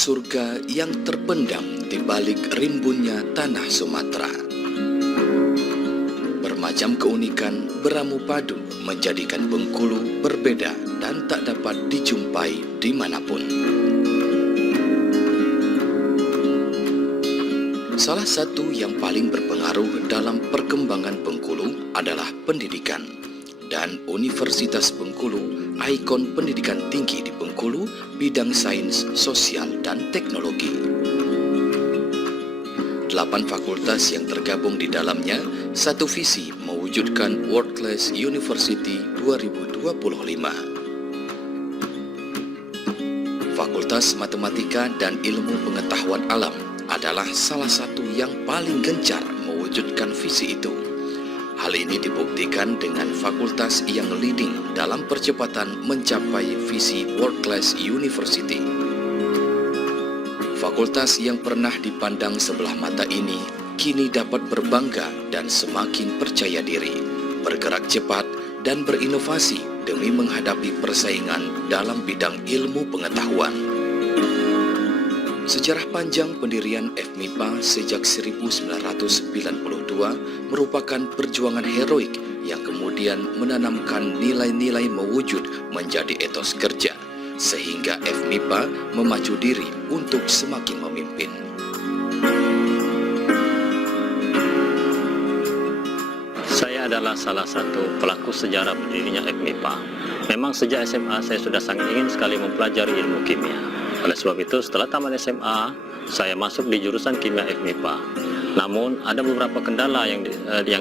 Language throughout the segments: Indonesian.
surga yang terpendam di balik rimbunnya tanah Sumatera. Bermacam keunikan beramu padu menjadikan Bengkulu berbeda dan tak dapat dijumpai dimanapun. Salah satu yang paling berpengaruh dalam perkembangan Bengkulu adalah pendidikan. Dan Universitas Bengkulu, ikon pendidikan tinggi di Bengkulu, bidang sains, sosial, dan teknologi. 8 fakultas yang tergabung di dalamnya, satu visi mewujudkan World Class University 2025. Fakultas Matematika dan Ilmu Pengetahuan Alam adalah salah satu yang paling gencar mewujudkan visi itu. Hal ini dibuktikan dengan fakultas yang leading dalam percepatan mencapai visi World Class University. Fakultas yang pernah dipandang sebelah mata ini kini dapat berbangga dan semakin percaya diri, bergerak cepat dan berinovasi demi menghadapi persaingan dalam bidang ilmu pengetahuan. Sejarah panjang pendirian FMIPA sejak 1992 merupakan perjuangan heroik yang kemudian menanamkan nilai-nilai mewujud menjadi etos kerja, sehingga FMIPA memacu diri untuk semakin memimpin. Saya adalah salah satu pelaku sejarah berdirinya FMIPA. Memang sejak SMA saya sudah sangat ingin sekali mempelajari ilmu kimia. Oleh sebab itu, setelah tamat SMA, saya masuk di jurusan kimia FMIPA. Namun, ada beberapa kendala yang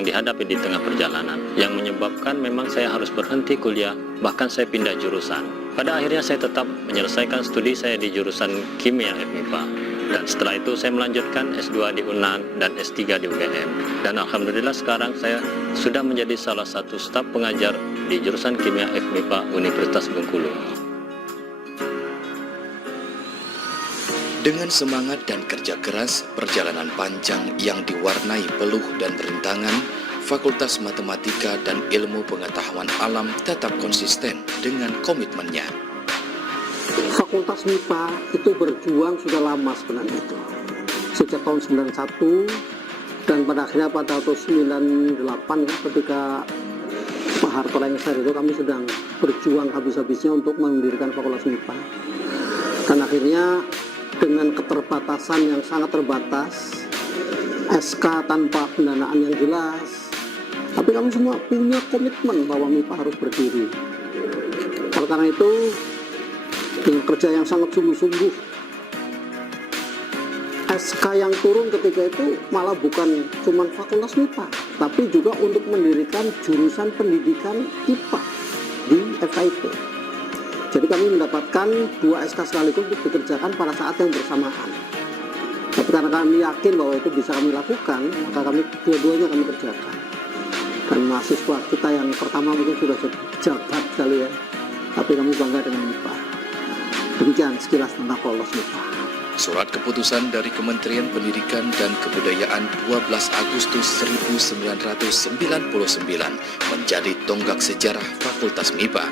dihadapi di tengah perjalanan, yang menyebabkan memang saya harus berhenti kuliah, bahkan saya pindah jurusan. Pada akhirnya, saya tetap menyelesaikan studi saya di jurusan kimia FMIPA. Dan setelah itu, saya melanjutkan S2 di UNAN dan S3 di UGM. Dan Alhamdulillah sekarang saya sudah menjadi salah satu staf pengajar di jurusan kimia FMIPA Universitas Bengkulu. Dengan semangat dan kerja keras, perjalanan panjang yang diwarnai peluh dan rintangan, Fakultas Matematika dan Ilmu Pengetahuan Alam tetap konsisten dengan komitmennya. Fakultas MIPA itu berjuang sudah lama sebenarnya itu. Sejak tahun 91 dan pada akhirnya pada tahun 98 ya, ketika Pak Harto lengser itu kami sedang berjuang habis-habisnya untuk mendirikan Fakultas MIPA. Dan akhirnya dengan keterbatasan yang sangat terbatas, SK tanpa pendanaan yang jelas, tapi kami semua punya komitmen bahwa MIPA harus berdiri. Oleh karena itu, dengan kerja yang sangat sungguh-sungguh, SK yang turun ketika itu malah bukan cuma Fakultas MIPA, tapi juga untuk mendirikan jurusan pendidikan IPA di FKIP. Jadi kami mendapatkan 2 SK sekaligus untuk dikerjakan pada saat yang bersamaan. Tapi karena kami yakin bahwa itu bisa kami lakukan, maka kami dua-duanya kami kerjakan. Dan mahasiswa kita yang pertama mungkin sudah jabat kali ya, tapi kami bangga dengan MIPA. Demikian sekilas tentang Fakultas MIPA. Surat keputusan dari Kementerian Pendidikan dan Kebudayaan 12 Agustus 1999 menjadi tonggak sejarah Fakultas MIPA.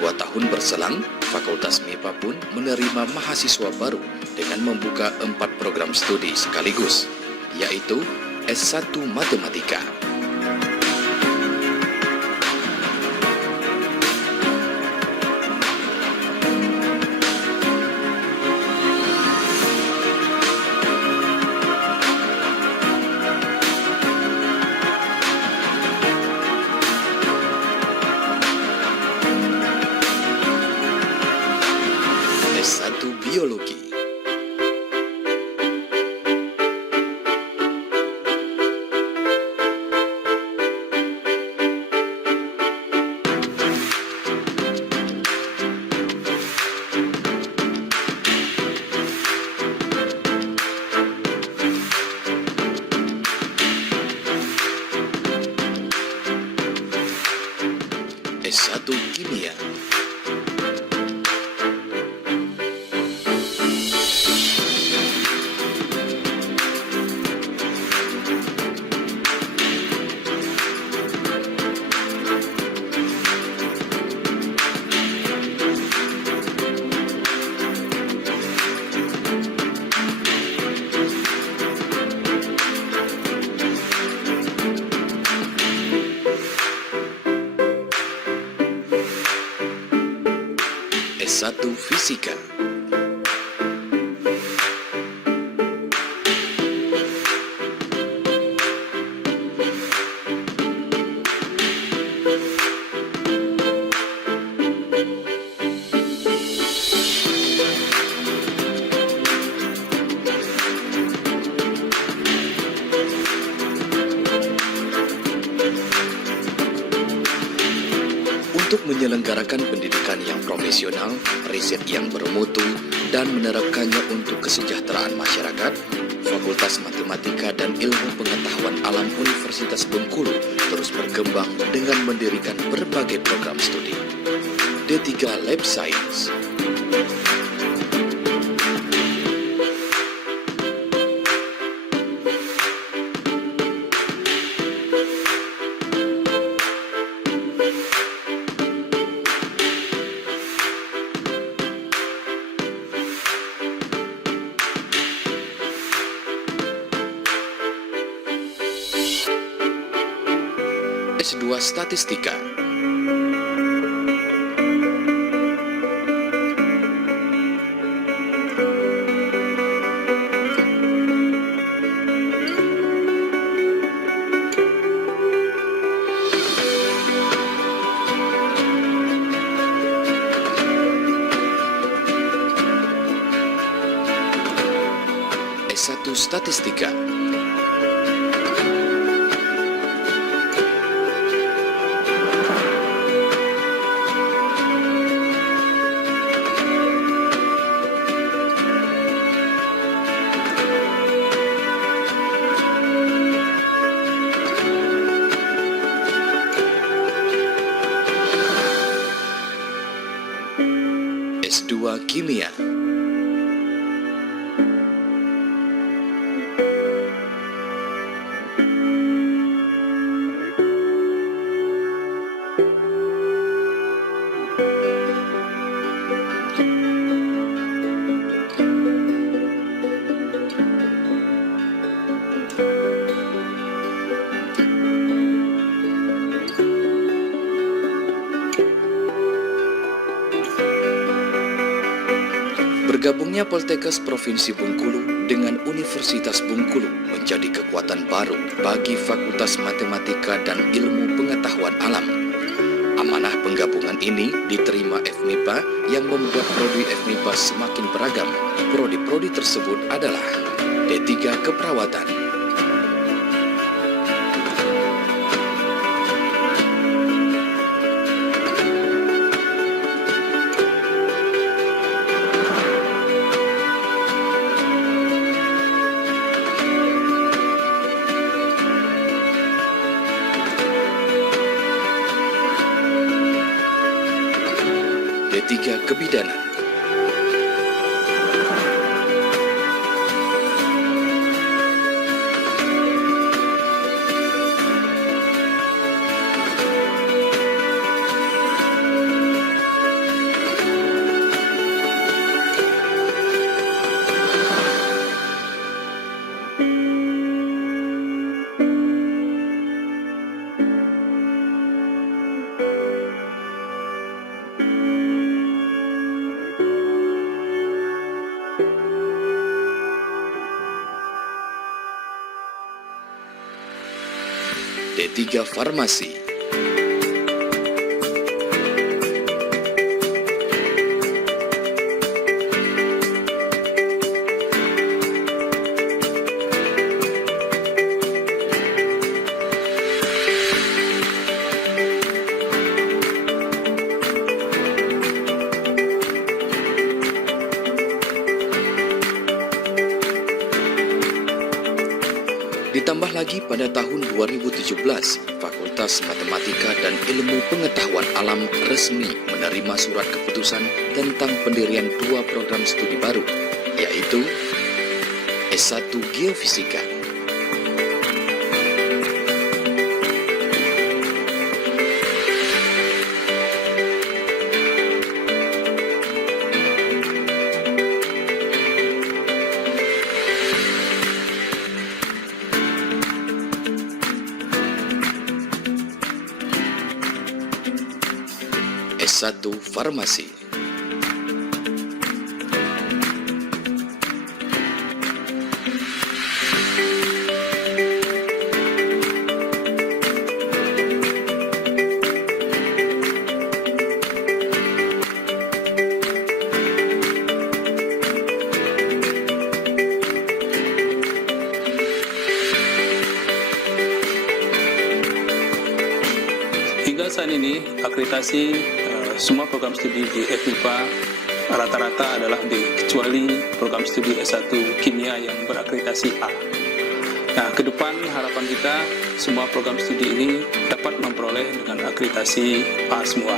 2 tahun berselang, Fakultas MIPA pun menerima mahasiswa baru dengan membuka 4 program studi sekaligus, yaitu S1 Matematika, S1 Biologi, S1 Kimia, S1 Fisika. Untuk menyelenggarakan pendidikan yang profesional, riset yang bermutu, dan menerapkannya untuk kesejahteraan masyarakat, Fakultas Matematika dan Ilmu Pengetahuan Alam Universitas Bengkulu terus berkembang dengan mendirikan berbagai program studi. D3 Lab Science, S2 Statistika, S1 Statistika, S2 Kimia, Bergabungnya Poltekkes Provinsi Bengkulu dengan Universitas Bengkulu menjadi kekuatan baru bagi Fakultas Matematika dan Ilmu Pengetahuan Alam. Amanah penggabungan ini diterima FMIPA yang membuat prodi FMIPA semakin beragam. Prodi-prodi tersebut adalah D3 Keperawatan, D3 Kebidanan, D3 Farmasi, Ditambah lagi pada tahun 2017, Fakultas Matematika dan Ilmu Pengetahuan Alam resmi menerima surat keputusan tentang pendirian dua program studi baru, yaitu S1 Geofisika, S1 Farmasi. saat ini akreditasi semua program studi di FMIPA rata-rata adalah B, kecuali program studi S1 Kimia yang berakreditasi A. Nah, ke depan harapan kita semua program studi ini dapat memperoleh dengan akreditasi A semua.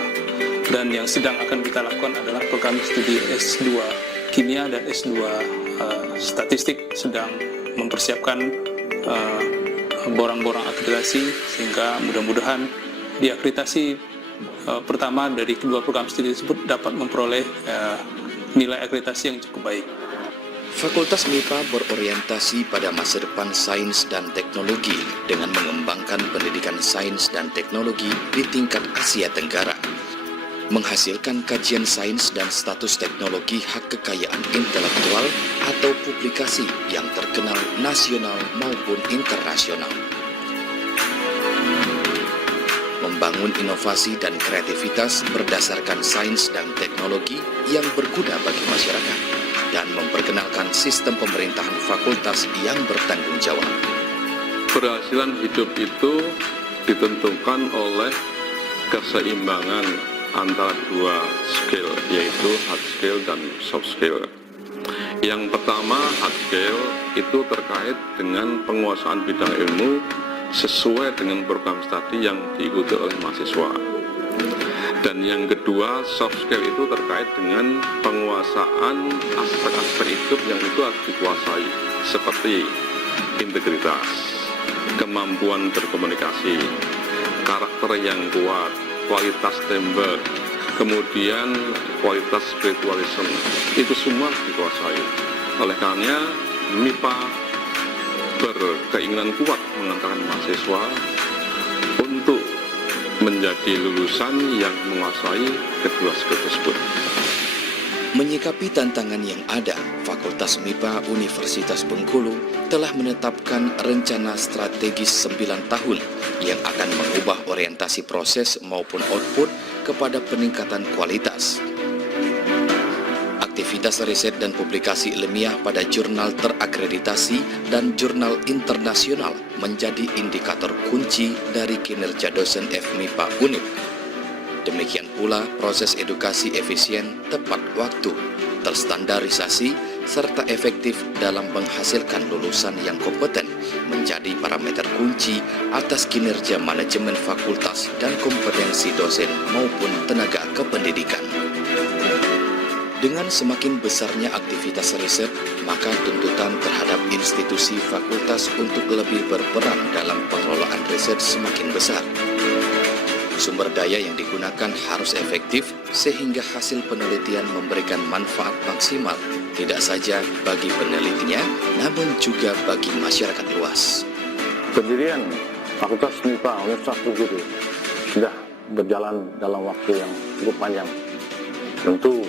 Dan yang sedang akan kita lakukan adalah program studi S2 Kimia dan S2 Statistik sedang mempersiapkan borang-borang akreditasi sehingga mudah-mudahan di akreditasi pertama dari kedua program studi tersebut dapat memperoleh nilai akreditasi yang cukup baik. Fakultas MIPA berorientasi pada masa depan sains dan teknologi dengan mengembangkan pendidikan sains dan teknologi di tingkat Asia Tenggara, menghasilkan kajian sains dan status teknologi hak kekayaan intelektual atau publikasi yang terkenal nasional maupun internasional, membangun inovasi dan kreativitas berdasarkan sains dan teknologi yang berguna bagi masyarakat, dan memperkenalkan sistem pemerintahan fakultas yang bertanggung jawab. Keberhasilan hidup itu ditentukan oleh keseimbangan antara dua skill, yaitu hard skill dan soft skill. Yang pertama, hard skill itu terkait dengan penguasaan bidang ilmu sesuai dengan program studi yang diikuti oleh mahasiswa. Dan yang kedua, soft skill itu terkait dengan penguasaan aspek-aspek hidup yang itu harus dikuasai, seperti integritas, kemampuan berkomunikasi, karakter yang kuat, kualitas teamwork, kemudian kualitas spiritualisme, itu semua harus dikuasai. Oleh karenanya, MIPA berkeinginan kuat mengantarkan mahasiswa untuk menjadi lulusan yang menguasai kedua skill tersebut. Menyikapi tantangan yang ada, Fakultas MIPA Universitas Bengkulu telah menetapkan rencana strategis 9 tahun yang akan mengubah orientasi proses maupun output kepada peningkatan kualitas. Aktivitas riset dan publikasi ilmiah pada jurnal terakreditasi dan jurnal internasional menjadi indikator kunci dari kinerja dosen FMIPA UNIP. Demikian pula proses edukasi efisien, tepat waktu, terstandarisasi, serta efektif dalam menghasilkan lulusan yang kompeten menjadi parameter kunci atas kinerja manajemen fakultas dan kompetensi dosen maupun tenaga kependidikan. Dengan semakin besarnya aktivitas riset, maka tuntutan terhadap institusi fakultas untuk lebih berperan dalam pengelolaan riset semakin besar. Sumber daya yang digunakan harus efektif sehingga hasil penelitian memberikan manfaat maksimal, tidak saja bagi penelitinya, namun juga bagi masyarakat luas. Pendirian Fakultas MIPA Universitas Bengkulu sudah berjalan dalam waktu yang cukup panjang. Tentu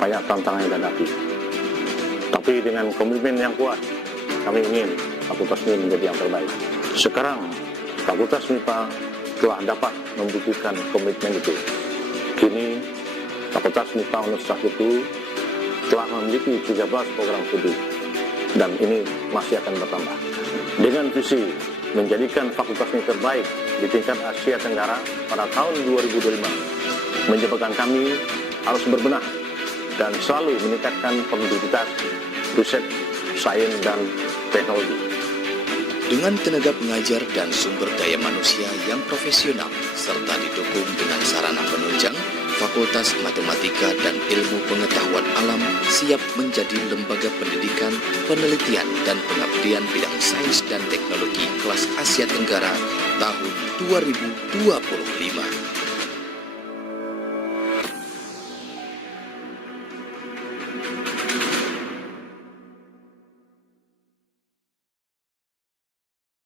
banyak tantangan yang dihadapi. Tapi dengan komitmen yang kuat, kami ingin fakultas ini menjadi yang terbaik. Sekarang, Fakultas MIPA telah dapat membuktikan komitmen itu. Kini, Fakultas MIPA Universitas Bengkulu telah memiliki 13 program studi, dan ini masih akan bertambah. Dengan visi menjadikan fakultas ini terbaik di tingkat Asia Tenggara pada tahun 2025, menyebabkan kami harus berbenah dan selalu meningkatkan produktivitas riset, sains, dan teknologi. Dengan tenaga pengajar dan sumber daya manusia yang profesional, serta didukung dengan sarana penunjang, Fakultas Matematika dan Ilmu Pengetahuan Alam siap menjadi lembaga pendidikan, penelitian, dan pengabdian bidang sains dan teknologi kelas Asia Tenggara tahun 2025.